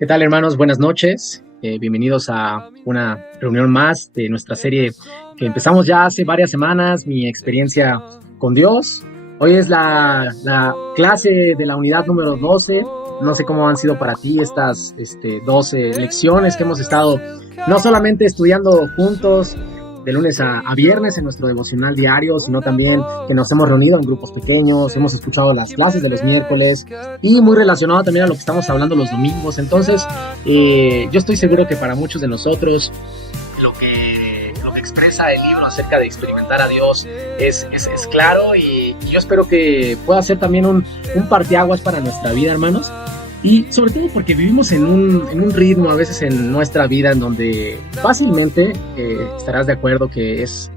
¿Qué tal, hermanos? Buenas noches. Bienvenidos a una reunión más de nuestra serie que empezamos ya hace varias semanas, mi experiencia con Dios. Hoy es la clase de la unidad número 12. No sé cómo han sido para ti estas 12 lecciones que hemos estado no solamente estudiando juntos de lunes a viernes en nuestro devocional diario, sino también que nos hemos reunido en grupos pequeños, hemos escuchado las clases de los miércoles y muy relacionado también a lo que estamos hablando los domingos. Entonces, yo estoy seguro que para muchos de nosotros lo que expresa el libro acerca de experimentar a Dios es claro y yo espero que pueda ser también un parteaguas para nuestra vida, hermanos. Y sobre todo porque vivimos en un ritmo a veces en nuestra vida en donde fácilmente estarás de acuerdo que es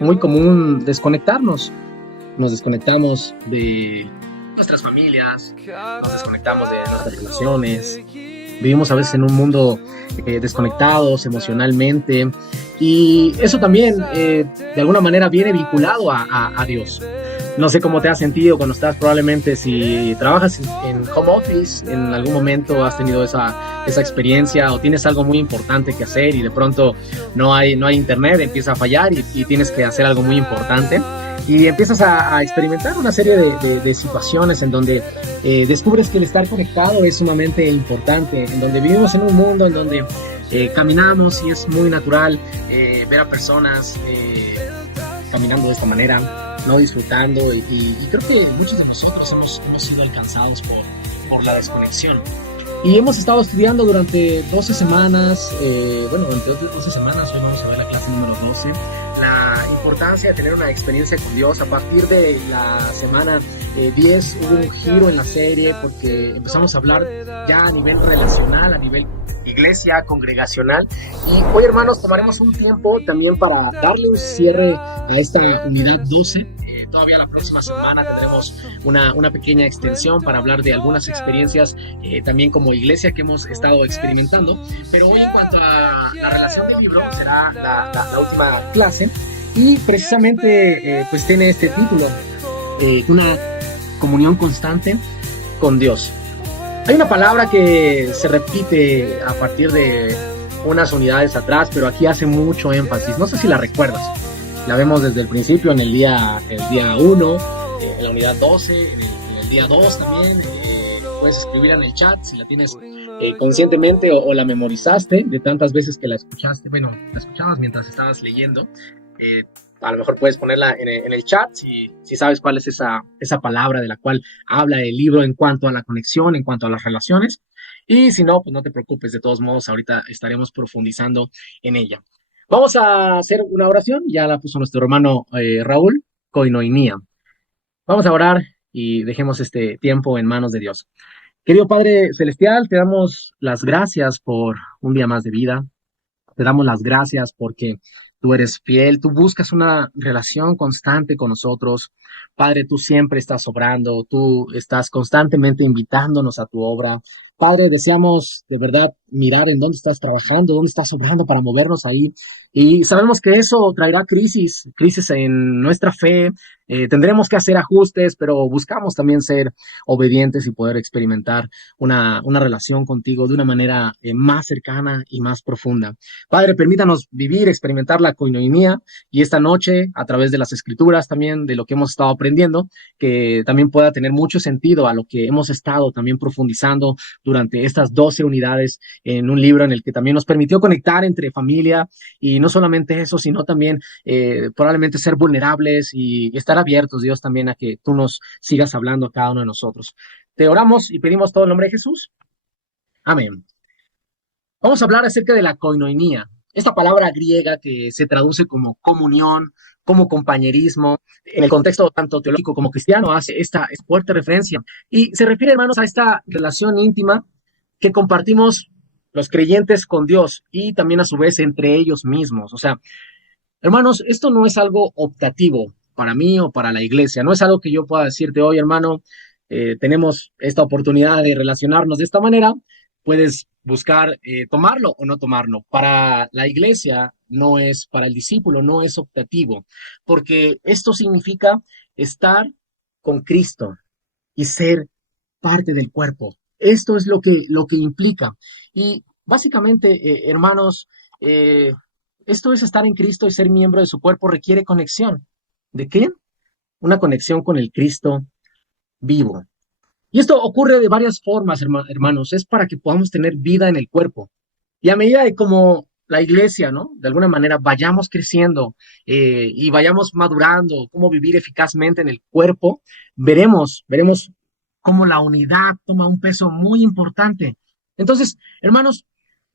muy común desconectarnos. Nos desconectamos de nuestras familias, nos desconectamos de nuestras relaciones. Vivimos a veces en un mundo desconectados emocionalmente y eso también de alguna manera viene vinculado a Dios. No sé cómo te has sentido cuando estás, probablemente si trabajas en home office, en algún momento has tenido esa experiencia o tienes algo muy importante que hacer y de pronto no hay internet, empieza a fallar y tienes que hacer algo muy importante y empiezas a experimentar una serie de situaciones en donde descubres que el estar conectado es sumamente importante, en donde vivimos en un mundo en donde caminamos y es muy natural ver a personas caminando de esta manera, no disfrutando y creo que muchos de nosotros hemos sido alcanzados por la desconexión. Y hemos estado estudiando durante 12 semanas, durante 12 semanas, hoy vamos a ver la clase número 12, la importancia de tener una experiencia con Dios. A partir de la semana 10 hubo un giro en la serie porque empezamos a hablar ya a nivel relacional, a nivel iglesia, congregacional. Y hoy, hermanos, tomaremos un tiempo también para darle un cierre a esta unidad 12. Todavía la próxima semana tendremos una pequeña extensión para hablar de algunas experiencias también como iglesia que hemos estado experimentando. Pero hoy, en cuanto a la relación del libro, será la última clase y precisamente pues tiene este título, una comunión constante con Dios. Hay una palabra que se repite a partir de unas unidades atrás, pero aquí hace mucho énfasis. No sé si la recuerdas. La vemos desde el principio en el día 1, en la unidad 12, en el día 2 también. Puedes escribirla en el chat si la tienes conscientemente o la memorizaste de tantas veces que la escuchaste. Bueno, la escuchabas mientras estabas leyendo. A lo mejor puedes ponerla en el chat si sabes cuál es esa palabra de la cual habla el libro en cuanto a la conexión, en cuanto a las relaciones. Y si no, pues no te preocupes, de todos modos, ahorita estaremos profundizando en ella. Vamos a hacer una oración, ya la puso nuestro hermano Raúl, Koinoinía. Vamos a orar y dejemos este tiempo en manos de Dios. Querido Padre Celestial, te damos las gracias por un día más de vida. Te damos las gracias porque tú eres fiel, tú buscas una relación constante con nosotros. Padre, tú siempre estás obrando, tú estás constantemente invitándonos a tu obra. Padre, deseamos de verdad mirar en dónde estás trabajando, dónde estás obrando para movernos ahí. Y sabemos que eso traerá crisis en nuestra fe. Tendremos que hacer ajustes, pero buscamos también ser obedientes y poder experimentar una relación contigo de una manera más cercana y más profunda. Padre, permítanos vivir, experimentar la coinoinía y esta noche, a través de las escrituras también, de lo que hemos estado aprendiendo, que también pueda tener mucho sentido a lo que hemos estado también profundizando durante estas 12 unidades en un libro en el que también nos permitió conectar entre familia y no solamente eso, sino también probablemente ser vulnerables y estar abiertos, Dios, también a que tú nos sigas hablando a cada uno de nosotros. Te oramos y pedimos todo en nombre de Jesús. Amén. Vamos a hablar acerca de la koinoinía, esta palabra griega que se traduce como comunión, como compañerismo, en el contexto tanto teológico como cristiano, hace esta fuerte referencia. Y se refiere, hermanos, a esta relación íntima que compartimos los creyentes con Dios y también a su vez entre ellos mismos. O sea, hermanos, esto no es algo optativo para mí o para la iglesia, no es algo que yo pueda decirte hoy, hermano, tenemos esta oportunidad de relacionarnos de esta manera, puedes buscar tomarlo o no tomarlo. Para la iglesia no es, para el discípulo no es optativo, porque esto significa estar con Cristo y ser parte del cuerpo. Esto es lo que implica. Y básicamente, hermanos, eh, esto es estar en Cristo y ser miembro de su cuerpo requiere conexión. ¿De qué? Una conexión con el Cristo vivo. Y esto ocurre de varias formas, hermanos. Es para que podamos tener vida en el cuerpo. Y a medida de como la iglesia, ¿no? De alguna manera vayamos creciendo y vayamos madurando, cómo vivir eficazmente en el cuerpo, veremos cómo la unidad toma un peso muy importante. Entonces, hermanos,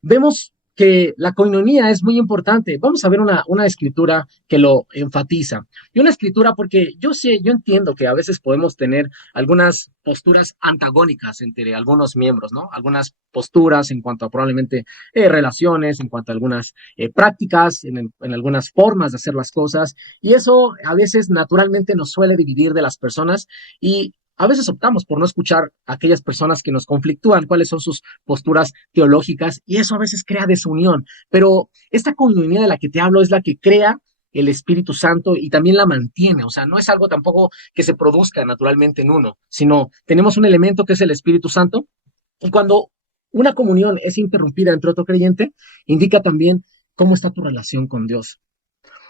vemos que la coinonía es muy importante. Vamos a ver una escritura que lo enfatiza. Y una escritura porque yo sé, yo entiendo que a veces podemos tener algunas posturas antagónicas entre algunos miembros, ¿no? Algunas posturas en cuanto a probablemente relaciones, en cuanto a algunas prácticas, en algunas formas de hacer las cosas. Y eso a veces naturalmente nos suele dividir de las personas y a veces optamos por no escuchar a aquellas personas que nos conflictúan, cuáles son sus posturas teológicas, y eso a veces crea desunión. Pero esta comunidad de la que te hablo es la que crea el Espíritu Santo y también la mantiene. O sea, no es algo tampoco que se produzca naturalmente en uno, sino tenemos un elemento que es el Espíritu Santo, y cuando una comunión es interrumpida entre otro creyente, indica también cómo está tu relación con Dios.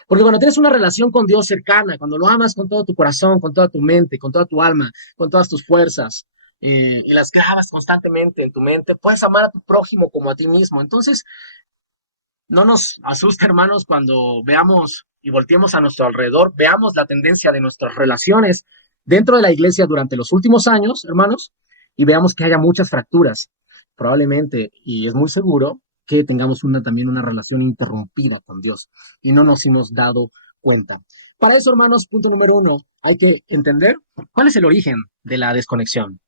Porque cuando tienes una relación con Dios cercana, cuando lo amas con todo tu corazón, con toda tu mente, con toda tu alma, con todas tus fuerzas, y las grabas constantemente en tu mente, puedes amar a tu prójimo como a ti mismo. Entonces, no nos asusta, hermanos, cuando veamos y volteemos a nuestro alrededor, veamos la tendencia de nuestras relaciones dentro de la iglesia durante los últimos años, hermanos, y veamos que haya muchas fracturas, probablemente, y es muy seguro que tengamos también una relación interrumpida con Dios y no nos hemos dado cuenta. Para eso, hermanos, punto número uno, hay que entender cuál es el origen de la desconexión.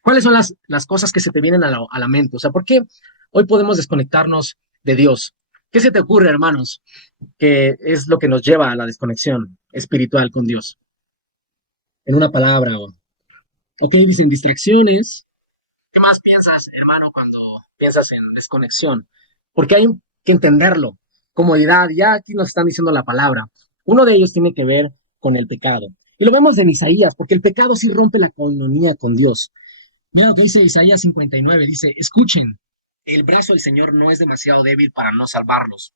¿Cuáles son las cosas que se te vienen a la mente? O sea, ¿por qué hoy podemos desconectarnos de Dios? ¿Qué se te ocurre, hermanos, que es lo que nos lleva a la desconexión espiritual con Dios? En una palabra, ok, dicen distracciones. ¿Qué más piensas, hermano, cuando piensas en desconexión? Porque hay que entenderlo. Comodidad, ya aquí nos están diciendo la palabra. Uno de ellos tiene que ver con el pecado. Y lo vemos en Isaías, porque el pecado sí rompe la coinonía con Dios. Mira lo que dice Isaías 59, dice, escuchen, el brazo del Señor no es demasiado débil para no salvarlos,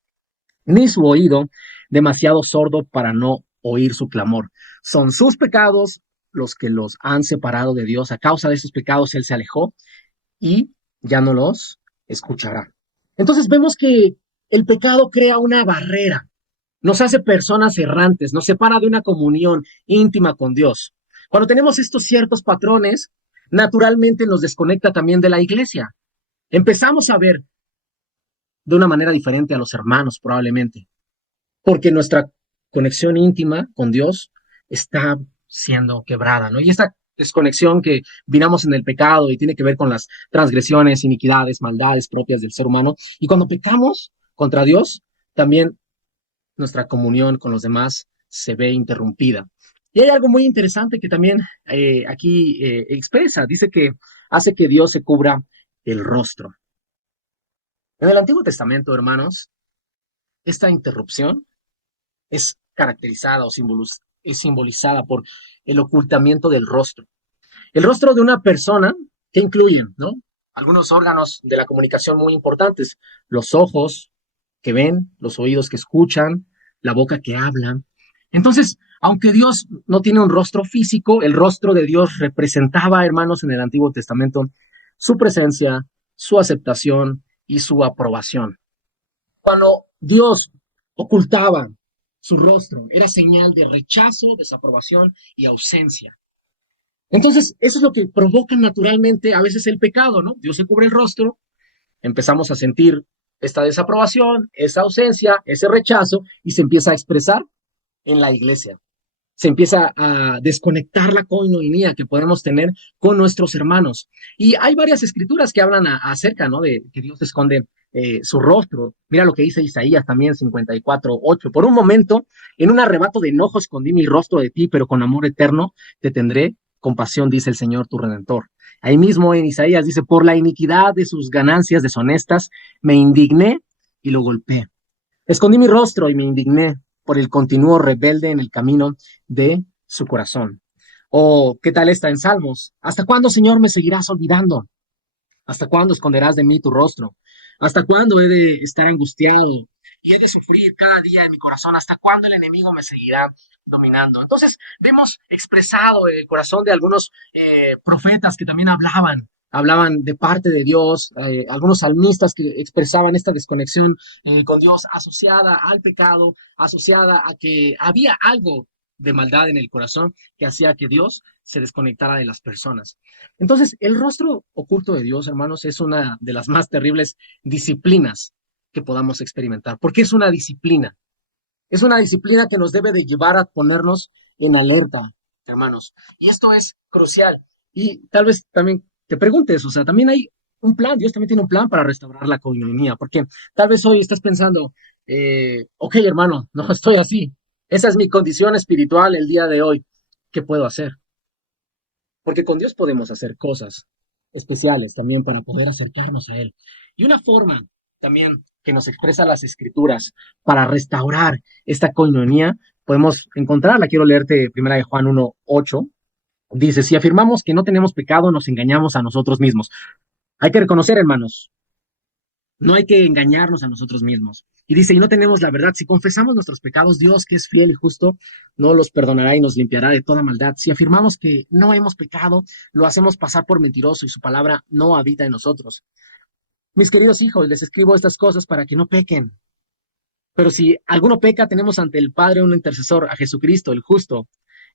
ni su oído demasiado sordo para no oír su clamor. Son sus pecados los que los han separado de Dios. A causa de esos pecados Él se alejó y ya no los escuchará. Entonces vemos que el pecado crea una barrera, nos hace personas errantes, nos separa de una comunión íntima con Dios. Cuando tenemos estos ciertos patrones, naturalmente nos desconecta también de la iglesia. Empezamos a ver de una manera diferente a los hermanos probablemente, porque nuestra conexión íntima con Dios está siendo quebrada, ¿no? Y esta desconexión que vinamos en el pecado y tiene que ver con las transgresiones, iniquidades, maldades propias del ser humano. Y cuando pecamos contra Dios, también nuestra comunión con los demás se ve interrumpida. Y hay algo muy interesante que también aquí expresa, dice que hace que Dios se cubra el rostro. En el Antiguo Testamento, hermanos, esta interrupción es caracterizada o es simbolizada por el ocultamiento del rostro. El rostro de una persona que incluyen, ¿no? Algunos órganos de la comunicación muy importantes, los ojos que ven, los oídos que escuchan, la boca que habla. Entonces, aunque Dios no tiene un rostro físico, el rostro de Dios representaba, hermanos, en el Antiguo Testamento, su presencia, su aceptación y su aprobación. Cuando Dios ocultaba su rostro, era señal de rechazo, desaprobación y ausencia. Entonces, eso es lo que provoca naturalmente a veces el pecado, ¿no? Dios se cubre el rostro, empezamos a sentir esta desaprobación, esa ausencia, ese rechazo, y se empieza a expresar en la iglesia. Se empieza a desconectar la coinonía que podemos tener con nuestros hermanos. Y hay varias escrituras que hablan acerca, ¿no? De que Dios esconde su rostro. Mira lo que dice Isaías también 54:8. Por un momento, en un arrebato de enojo escondí mi rostro de ti, pero con amor eterno te tendré compasión, dice el Señor tu Redentor. Ahí mismo en Isaías dice, por la iniquidad de sus ganancias deshonestas, me indigné y lo golpeé. Escondí mi rostro y me indigné por el continuo rebelde en el camino de su corazón. O, ¿qué tal está en Salmos? ¿Hasta cuándo, Señor, me seguirás olvidando? ¿Hasta cuándo esconderás de mí tu rostro? ¿Hasta cuándo he de estar angustiado y he de sufrir cada día en mi corazón? ¿Hasta cuándo el enemigo me seguirá dominando? Entonces vemos expresado el corazón de algunos profetas que también hablaban de parte de Dios, algunos salmistas que expresaban esta desconexión con Dios asociada al pecado, asociada a que había algo de maldad en el corazón que hacía que Dios se desconectara de las personas. Entonces, el rostro oculto de Dios, hermanos, es una de las más terribles disciplinas que podamos experimentar. ¿Por qué es una disciplina? Es una disciplina que nos debe de llevar a ponernos en alerta, hermanos. Y esto es crucial. Y tal vez también te preguntes, o sea, también hay un plan, Dios también tiene un plan para restaurar la coinonía, porque tal vez hoy estás pensando, ok, hermano, no estoy así. Esa es mi condición espiritual el día de hoy. ¿Qué puedo hacer? Porque con Dios podemos hacer cosas especiales también para poder acercarnos a Él. Y una forma también que nos expresa las Escrituras para restaurar esta coinonía, podemos encontrarla. Quiero leerte primera de Juan 1:8. Dice, si afirmamos que no tenemos pecado, nos engañamos a nosotros mismos. Hay que reconocer, hermanos, no hay que engañarnos a nosotros mismos. Y dice, y no tenemos la verdad. Si confesamos nuestros pecados, Dios, que es fiel y justo, no los perdonará y nos limpiará de toda maldad. Si afirmamos que no hemos pecado, lo hacemos pasar por mentiroso y su palabra no habita en nosotros. Mis queridos hijos, les escribo estas cosas para que no pequen. Pero si alguno peca, tenemos ante el Padre un intercesor, a Jesucristo, el justo.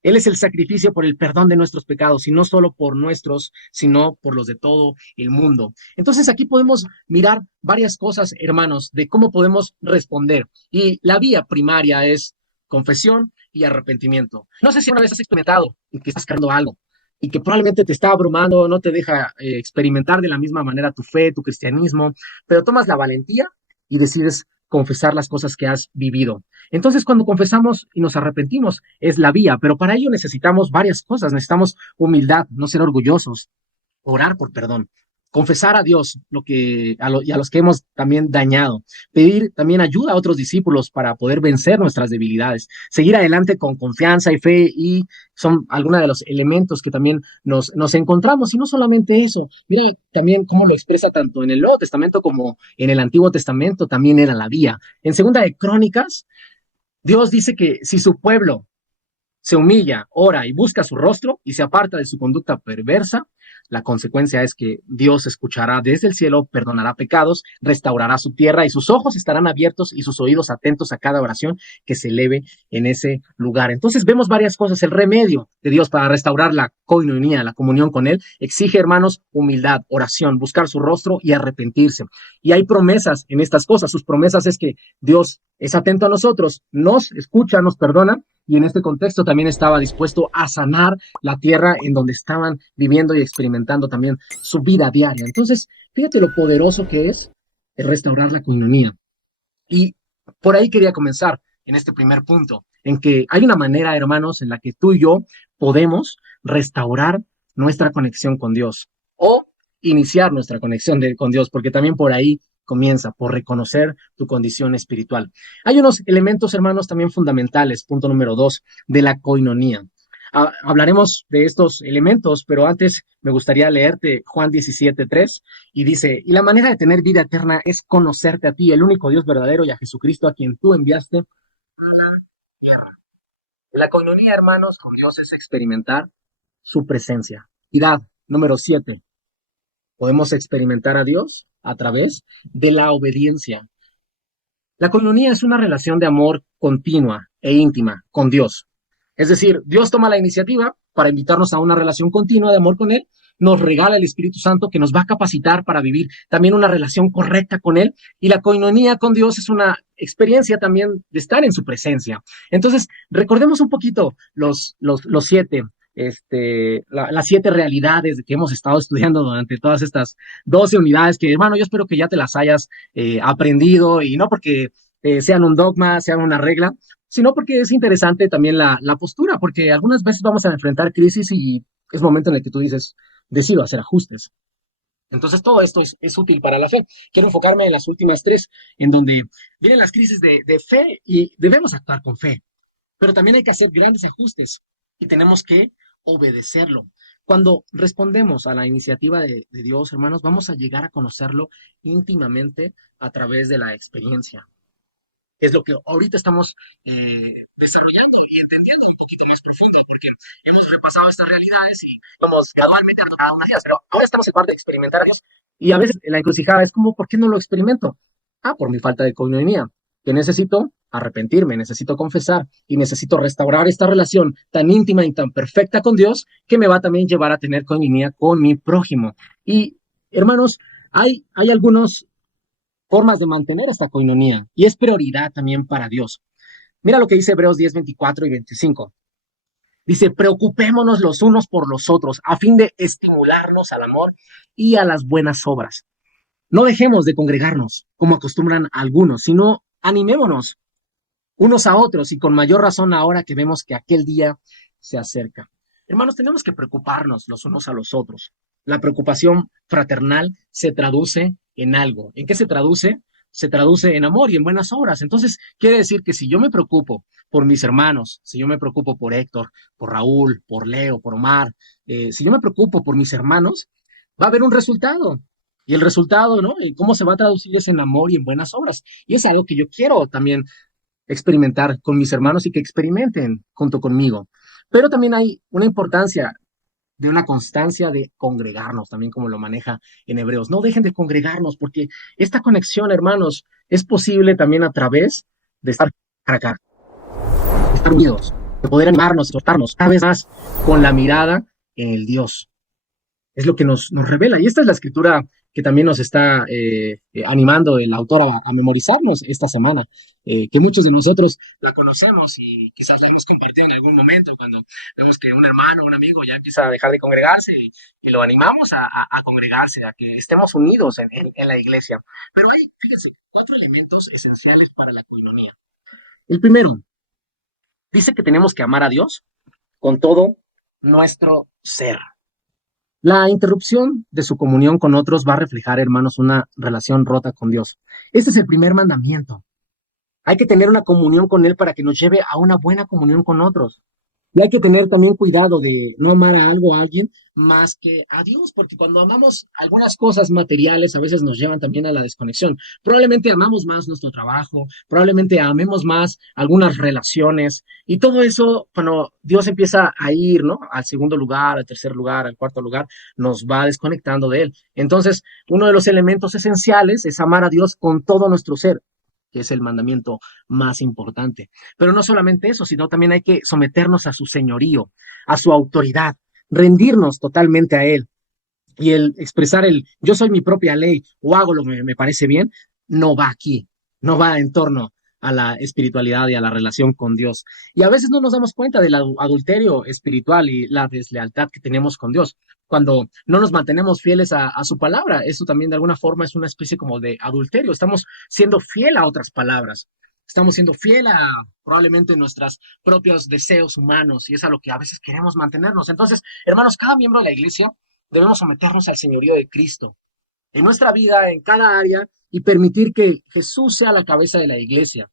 Él es el sacrificio por el perdón de nuestros pecados, y no solo por nuestros, sino por los de todo el mundo. Entonces aquí podemos mirar varias cosas, hermanos, de cómo podemos responder. Y la vía primaria es confesión y arrepentimiento. No sé si una vez has experimentado que estás cargando algo y que probablemente te está abrumando, no te deja experimentar de la misma manera tu fe, tu cristianismo, pero tomas la valentía y decides confesar las cosas que has vivido. Entonces, cuando confesamos y nos arrepentimos, es la vía, pero para ello necesitamos varias cosas. Necesitamos humildad, no ser orgullosos, orar por perdón, confesar a Dios y a los que hemos también dañado, pedir también ayuda a otros discípulos para poder vencer nuestras debilidades, seguir adelante con confianza y fe, y son algunos de los elementos que también nos encontramos. Y no solamente eso, mira también cómo lo expresa tanto en el Nuevo Testamento como en el Antiguo Testamento, también era la vía. En Segunda de Crónicas, Dios dice que si su pueblo se humilla, ora y busca su rostro y se aparta de su conducta perversa, la consecuencia es que Dios escuchará desde el cielo, perdonará pecados, restaurará su tierra y sus ojos estarán abiertos y sus oídos atentos a cada oración que se eleve en ese lugar. Entonces vemos varias cosas. El remedio de Dios para restaurar la coinonía, la comunión con Él, exige, hermanos, humildad, oración, buscar su rostro y arrepentirse. Y hay promesas en estas cosas. Sus promesas es que Dios es atento a nosotros, nos escucha, nos perdona, y en este contexto también estaba dispuesto a sanar la tierra en donde estaban viviendo y experimentando también su vida diaria. Entonces, fíjate lo poderoso que es el restaurar la coinonía. Y por ahí quería comenzar en este primer punto, en que hay una manera, hermanos, en la que tú y yo podemos restaurar nuestra conexión con Dios o iniciar nuestra conexión con Dios, porque también por ahí comienza, por reconocer tu condición espiritual. Hay unos elementos, hermanos, también fundamentales, punto número 2, de la coinonía. Hablaremos de estos elementos, pero antes me gustaría leerte Juan 17:3, y dice, y la manera de tener vida eterna es conocerte a ti, el único Dios verdadero, y a Jesucristo a quien tú enviaste a la tierra. La coinonía, hermanos, con Dios es experimentar su presencia. Identidad número 7. Podemos experimentar a Dios a través de la obediencia. La coinonía es una relación de amor continua e íntima con Dios. Es decir, Dios toma la iniciativa para invitarnos a una relación continua de amor con Él, nos regala el Espíritu Santo que nos va a capacitar para vivir también una relación correcta con Él, y la coinonía con Dios es una experiencia también de estar en su presencia. Entonces, recordemos un poquito los siete, las 7 realidades que hemos estado estudiando durante todas estas 12 unidades, que hermano, yo espero que ya te las hayas aprendido, y no porque sean un dogma, sean una regla, sino porque es interesante también la postura, porque algunas veces vamos a enfrentar crisis y es momento en el que tú dices, decido hacer ajustes. Entonces todo esto es útil para la fe. Quiero enfocarme en las últimas 3, en donde vienen las crisis de fe y debemos actuar con fe, pero también hay que hacer grandes ajustes y tenemos que obedecerlo. Cuando respondemos a la iniciativa de Dios, hermanos, vamos a llegar a conocerlo íntimamente a través de la experiencia. Es lo que ahorita estamos desarrollando y entendiendo un poquito más profunda, porque hemos repasado estas realidades y vamos gradualmente a cada una de ellas, pero ahora estamos en parte de experimentar a Dios. Y a veces la encrucijada es como, ¿por qué no lo experimento? Ah, por mi falta de coinonía, que necesito arrepentirme, necesito confesar y necesito restaurar esta relación tan íntima y tan perfecta con Dios que me va a también llevar a tener coinonía con mi prójimo. Y hermanos, hay algunos formas de mantener esta coinonía y es prioridad también para Dios. Mira lo que dice Hebreos 10, 24 y 25. Dice, preocupémonos los unos por los otros a fin de estimularnos al amor y a las buenas obras. No dejemos de congregarnos como acostumbran algunos, sino animémonos unos a otros y con mayor razón ahora que vemos que aquel día se acerca. Hermanos, tenemos que preocuparnos los unos a los otros. La preocupación fraternal se traduce en algo. ¿En qué se traduce? Se traduce en amor y en buenas obras. Entonces, quiere decir que si yo me preocupo por mis hermanos, si yo me preocupo por Héctor, por Raúl, por Leo, por Omar, si yo me preocupo por mis hermanos, va a haber un resultado. Y el resultado, ¿no? ¿Cómo se va a traducir es en amor y en buenas obras? Y es algo que yo quiero también experimentar con mis hermanos y que experimenten junto conmigo. Pero también hay una importancia de una constancia de congregarnos, también como lo maneja en Hebreos. No dejen de congregarnos porque esta conexión, hermanos, es posible también a través de estar acá, de estar unidos, de poder animarnos, exhortarnos cada vez más con la mirada en el Dios. Es lo que nos revela. Y esta es la escritura que también nos está animando el autor a memorizarnos esta semana, que muchos de nosotros la conocemos y quizás la hemos compartido en algún momento cuando vemos que un hermano, un amigo ya empieza a dejar de congregarse y lo animamos a congregarse, a que estemos unidos en la iglesia. Pero hay, fíjense, 4 elementos esenciales para la coinonía. El primero, dice que tenemos que amar a Dios con todo nuestro ser. La interrupción de su comunión con otros va a reflejar, hermanos, una relación rota con Dios. Este es el primer mandamiento. Hay que tener una comunión con Él para que nos lleve a una buena comunión con otros. Y hay que tener también cuidado de no amar a algo, a alguien, más que a Dios, porque cuando amamos algunas cosas materiales, a veces nos llevan también a la desconexión. Probablemente amamos más nuestro trabajo, probablemente amemos más algunas relaciones, y todo eso, cuando Dios empieza a ir, ¿no? Al segundo lugar, al tercer lugar, al cuarto lugar, nos va desconectando de Él. Entonces, uno de los elementos esenciales es amar a Dios con todo nuestro ser, que es el mandamiento más importante. Pero no solamente eso, sino también hay que someternos a su señorío, a su autoridad, rendirnos totalmente a Él. Y el expresar el yo soy mi propia ley o hago lo que me parece bien, no va aquí, no va en torno a la espiritualidad y a la relación con Dios. Y a veces no nos damos cuenta del adulterio espiritual y la deslealtad que tenemos con Dios. Cuando no nos mantenemos fieles a su palabra, eso también de alguna forma es una especie como de adulterio. Estamos siendo fiel a otras palabras. Estamos siendo fiel a probablemente nuestros propios deseos humanos y es a lo que a veces queremos mantenernos. Entonces, hermanos, cada miembro de la iglesia debemos someternos al señorío de Cristo en nuestra vida, en cada área, y permitir que Jesús sea la cabeza de la iglesia.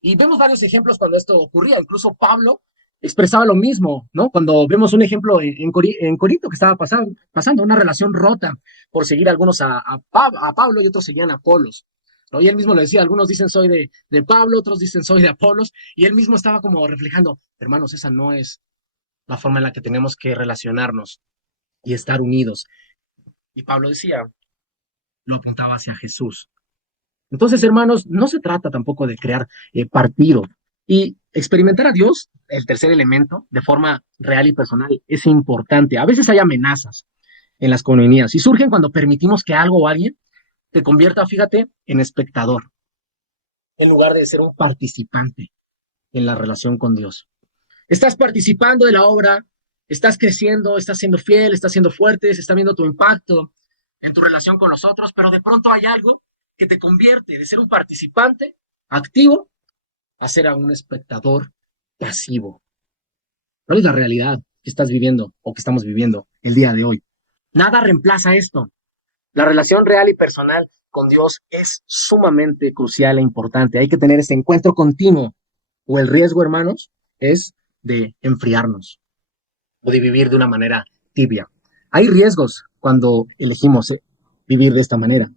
Y vemos varios ejemplos cuando esto ocurría. Incluso Pablo expresaba lo mismo, ¿no? Cuando vemos un ejemplo en Corinto que estaba pasando una relación rota por seguir algunos a Pablo y otros seguían a Apolos. ¿No? Y él mismo le decía, algunos dicen soy de Pablo, otros dicen soy de Apolos, y él mismo estaba como reflejando, hermanos, esa no es la forma en la que tenemos que relacionarnos y estar unidos. Y Pablo decía, lo apuntaba hacia Jesús. Entonces, hermanos, no se trata tampoco de crear partido. Y experimentar a Dios, el tercer elemento, de forma real y personal, es importante. A veces hay amenazas en las comunidades y surgen cuando permitimos que algo o alguien te convierta, fíjate, en espectador, en lugar de ser un participante en la relación con Dios. Estás participando de la obra, estás creciendo, estás siendo fiel, estás siendo fuerte, se está viendo tu impacto en tu relación con los otros, pero de pronto hay algo que te convierte de ser un participante activo a ser a un espectador pasivo. ¿Cuál es la realidad que estás viviendo o que estamos viviendo el día de hoy? Nada reemplaza esto. La relación real y personal con Dios es sumamente crucial e importante. Hay que tener ese encuentro continuo o el riesgo, hermanos, es de enfriarnos o de vivir de una manera tibia. Hay riesgos cuando elegimos vivir de esta manera.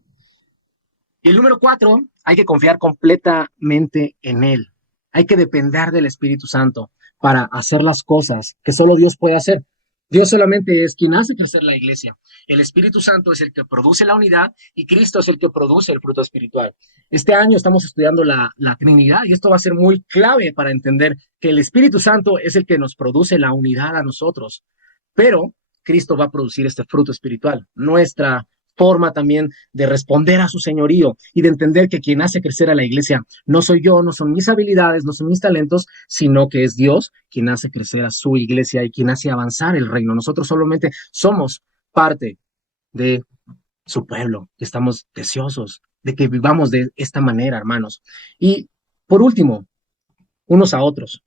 Y el número 4, hay que confiar completamente en Él. Hay que depender del Espíritu Santo para hacer las cosas que solo Dios puede hacer. Dios solamente es quien hace crecer la iglesia. El Espíritu Santo es el que produce la unidad y Cristo es el que produce el fruto espiritual. Este año estamos estudiando la Trinidad y esto va a ser muy clave para entender que el Espíritu Santo es el que nos produce la unidad a nosotros. Pero Cristo va a producir este fruto espiritual. Nuestra forma también de responder a su señorío y de entender que quien hace crecer a la iglesia no soy yo, no son mis habilidades, no son mis talentos, sino que es Dios quien hace crecer a su iglesia y quien hace avanzar el reino. Nosotros solamente somos parte de su pueblo, que estamos deseosos de que vivamos de esta manera, hermanos. Y por último, unos a otros.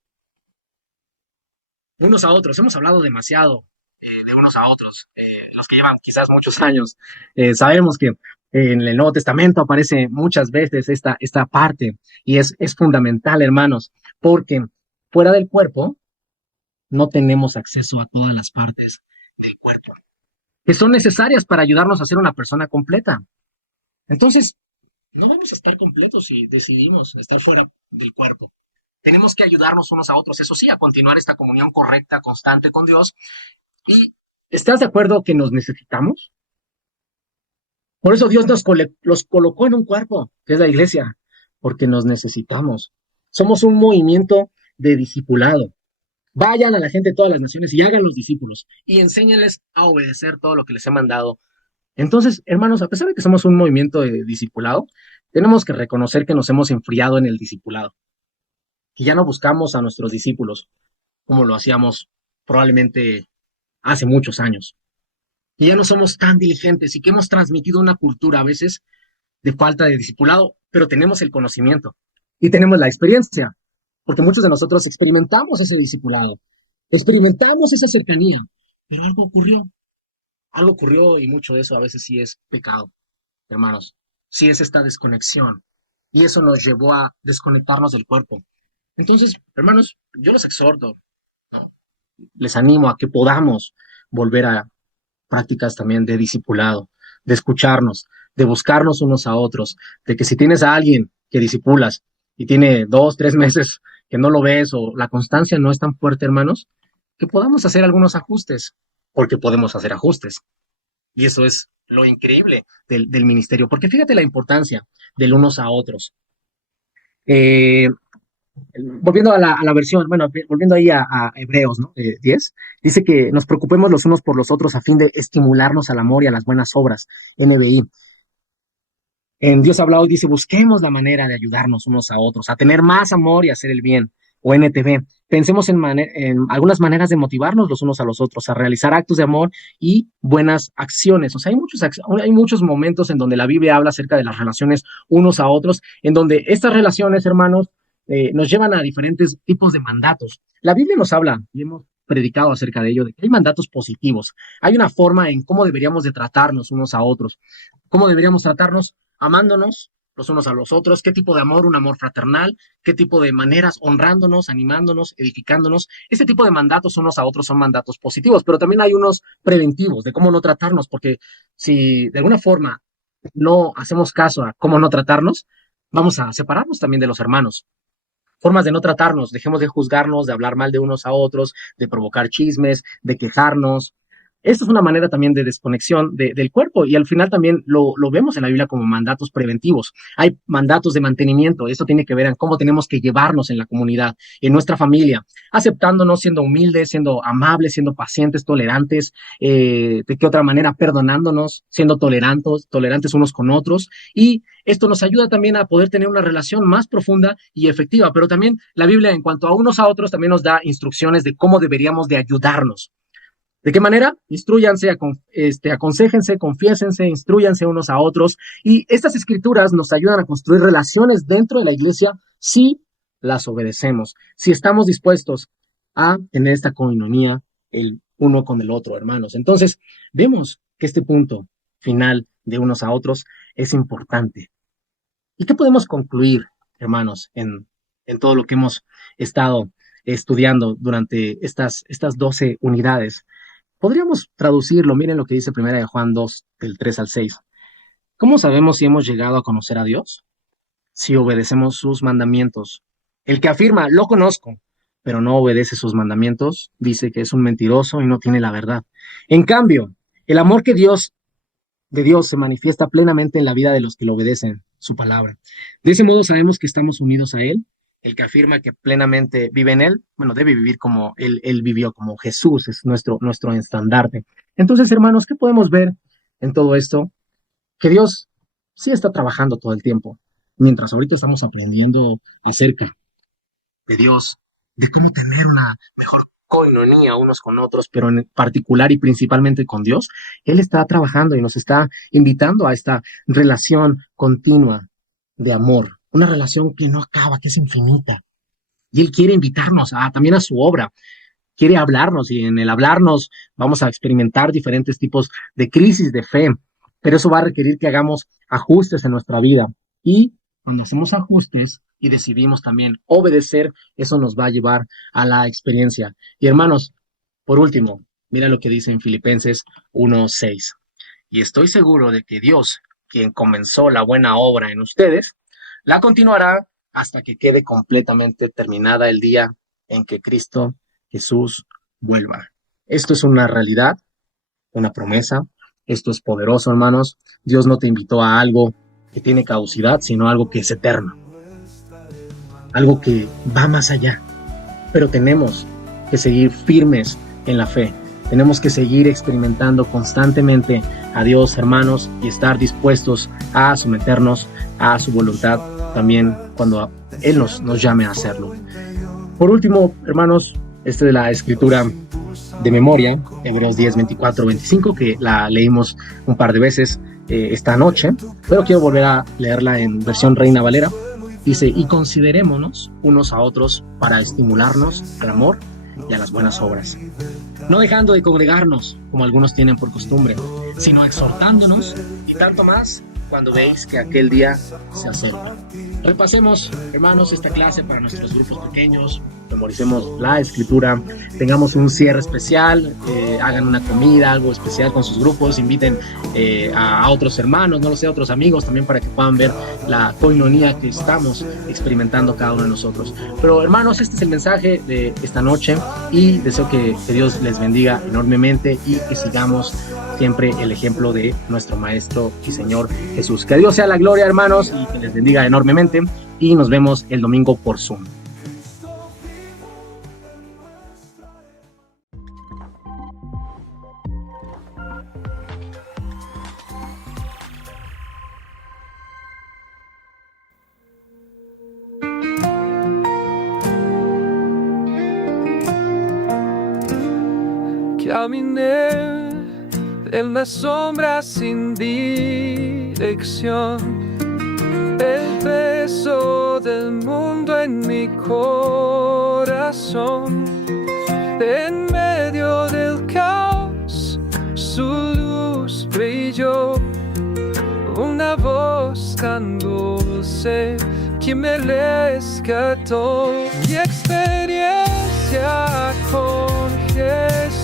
Unos a otros. Hemos hablado demasiado de unos a otros. Los que llevan quizás muchos años, sabemos que en el Nuevo Testamento aparece muchas veces esta parte y es fundamental, hermanos, porque fuera del cuerpo no tenemos acceso a todas las partes del cuerpo que son necesarias para ayudarnos a ser una persona completa. Entonces, no vamos a estar completos si decidimos estar fuera del cuerpo. Tenemos que ayudarnos unos a otros, eso sí, a continuar esta comunión correcta, constante con Dios. ¿Y estás de acuerdo que nos necesitamos? Por eso Dios los colocó en un cuerpo, que es la iglesia, porque nos necesitamos. Somos un movimiento de discipulado. Vayan a la gente de todas las naciones y hagan los discípulos y enséñenles a obedecer todo lo que les he mandado. Entonces, hermanos, a pesar de que somos un movimiento de discipulado, tenemos que reconocer que nos hemos enfriado en el discipulado, que ya no buscamos a nuestros discípulos como lo hacíamos probablemente hace muchos años. Que ya no somos tan diligentes y que hemos transmitido una cultura a veces de falta de discipulado, pero tenemos el conocimiento y tenemos la experiencia, porque muchos de nosotros experimentamos ese discipulado, experimentamos esa cercanía, pero algo ocurrió y mucho de eso a veces sí es pecado, hermanos, sí es esta desconexión y eso nos llevó a desconectarnos del cuerpo. Entonces, hermanos, yo los exhorto, les animo a que podamos volver a prácticas también de discipulado, de escucharnos, de buscarnos unos a otros, de que si tienes a alguien que discipulas y tiene 2, 3 meses que no lo ves o la constancia no es tan fuerte, hermanos, que podamos hacer algunos ajustes, porque podemos hacer ajustes. Y eso es lo increíble del ministerio, porque fíjate la importancia del unos a otros. Eh, Volviendo a la versión, bueno, volviendo ahí a Hebreos, ¿no? 10, dice que nos preocupemos los unos por los otros a fin de estimularnos al amor y a las buenas obras, NBI. En Dios habla hoy, dice, busquemos la manera de ayudarnos unos a otros, a tener más amor y hacer el bien, o NTV. Pensemos en algunas maneras de motivarnos los unos a los otros, a realizar actos de amor y buenas acciones. O sea, hay muchos momentos en donde la Biblia habla acerca de las relaciones unos a otros, en donde estas relaciones, hermanos, nos llevan a diferentes tipos de mandatos. La Biblia nos habla, y hemos predicado acerca de ello, de que hay mandatos positivos. Hay una forma en cómo deberíamos de tratarnos unos a otros. ¿Cómo deberíamos tratarnos? Amándonos los unos a los otros, qué tipo de amor, un amor fraternal, qué tipo de maneras, honrándonos, animándonos, edificándonos. Este tipo de mandatos unos a otros son mandatos positivos, pero también hay unos preventivos de cómo no tratarnos, porque si de alguna forma no hacemos caso a cómo no tratarnos, vamos a separarnos también de los hermanos. Formas de no tratarnos, dejemos de juzgarnos, de hablar mal de unos a otros, de provocar chismes, de quejarnos. Esta es una manera también de desconexión del cuerpo y al final también lo vemos en la Biblia como mandatos preventivos. Hay mandatos de mantenimiento, esto tiene que ver en cómo tenemos que llevarnos en la comunidad, en nuestra familia, aceptándonos, siendo humildes, siendo amables, siendo pacientes, tolerantes, de qué otra manera, perdonándonos, siendo tolerantes unos con otros. Y esto nos ayuda también a poder tener una relación más profunda y efectiva, pero también la Biblia en cuanto a unos a otros también nos da instrucciones de cómo deberíamos de ayudarnos. ¿De qué manera? Instruyanse, aconséjense, confiésense, instruyanse unos a otros. Y estas escrituras nos ayudan a construir relaciones dentro de la iglesia si las obedecemos, si estamos dispuestos a tener esta coinonía el uno con el otro, hermanos. Entonces, vemos que este punto final de unos a otros es importante. ¿Y qué podemos concluir, hermanos, en todo lo que hemos estado estudiando durante estas 12 unidades? Podríamos traducirlo, miren lo que dice Primera de Juan 2, del 3 al 6. ¿Cómo sabemos si hemos llegado a conocer a Dios? Si obedecemos sus mandamientos. El que afirma, lo conozco, pero no obedece sus mandamientos, dice que es un mentiroso y no tiene la verdad. En cambio, el amor de Dios se manifiesta plenamente en la vida de los que lo obedecen, su palabra. De ese modo sabemos que estamos unidos a Él. El que afirma que plenamente vive en Él, bueno, debe vivir como Él vivió, como Jesús es nuestro estandarte. Entonces, hermanos, ¿qué podemos ver en todo esto? Que Dios sí está trabajando todo el tiempo. Mientras ahorita estamos aprendiendo acerca de Dios, de cómo tener una mejor coinonía unos con otros, pero en particular y principalmente con Dios, Él está trabajando y nos está invitando a esta relación continua de amor, una relación que no acaba, que es infinita. Y Él quiere invitarnos también a su obra, quiere hablarnos y en el hablarnos vamos a experimentar diferentes tipos de crisis de fe, pero eso va a requerir que hagamos ajustes en nuestra vida y cuando hacemos ajustes y decidimos también obedecer, eso nos va a llevar a la experiencia. Y hermanos, por último, mira lo que dice en Filipenses 1:6. Y estoy seguro de que Dios, quien comenzó la buena obra en ustedes, la continuará hasta que quede completamente terminada el día en que Cristo Jesús vuelva. Esto es una realidad, una promesa. Esto es poderoso, hermanos. Dios no te invitó a algo que tiene caducidad, sino algo que es eterno, algo que va más allá. Pero tenemos que seguir firmes en la fe. Tenemos que seguir experimentando constantemente a Dios, hermanos, y estar dispuestos a someternos a su voluntad también cuando Él nos llame a hacerlo. Por último, hermanos, de la escritura de memoria, Hebreos 10, 24, 25, que la leímos un par de veces esta noche, pero quiero volver a leerla en versión Reina Valera. Dice, y considerémonos unos a otros para estimularnos al amor y a las buenas obras, no dejando de congregarnos como algunos tienen por costumbre, sino exhortándonos y tanto más cuando veis que aquel día se acerca. Repasemos, hermanos, esta clase para nuestros grupos pequeños, memoricemos la escritura, tengamos un cierre especial, hagan una comida, algo especial con sus grupos, inviten a otros hermanos, no lo sé, a otros amigos también para que puedan ver la coinonía que estamos experimentando cada uno de nosotros. Pero hermanos, este es el mensaje de esta noche y deseo que Dios les bendiga enormemente y que sigamos siempre el ejemplo de nuestro Maestro y Señor Jesús. Que a Dios sea la gloria, hermanos, y que les bendiga enormemente y nos vemos el domingo por Zoom. Caminé en la sombra sin dirección, el peso del mundo en mi corazón. En medio del caos, su luz brilló, una voz tan dulce que me rescató. Mi experiencia con Jesús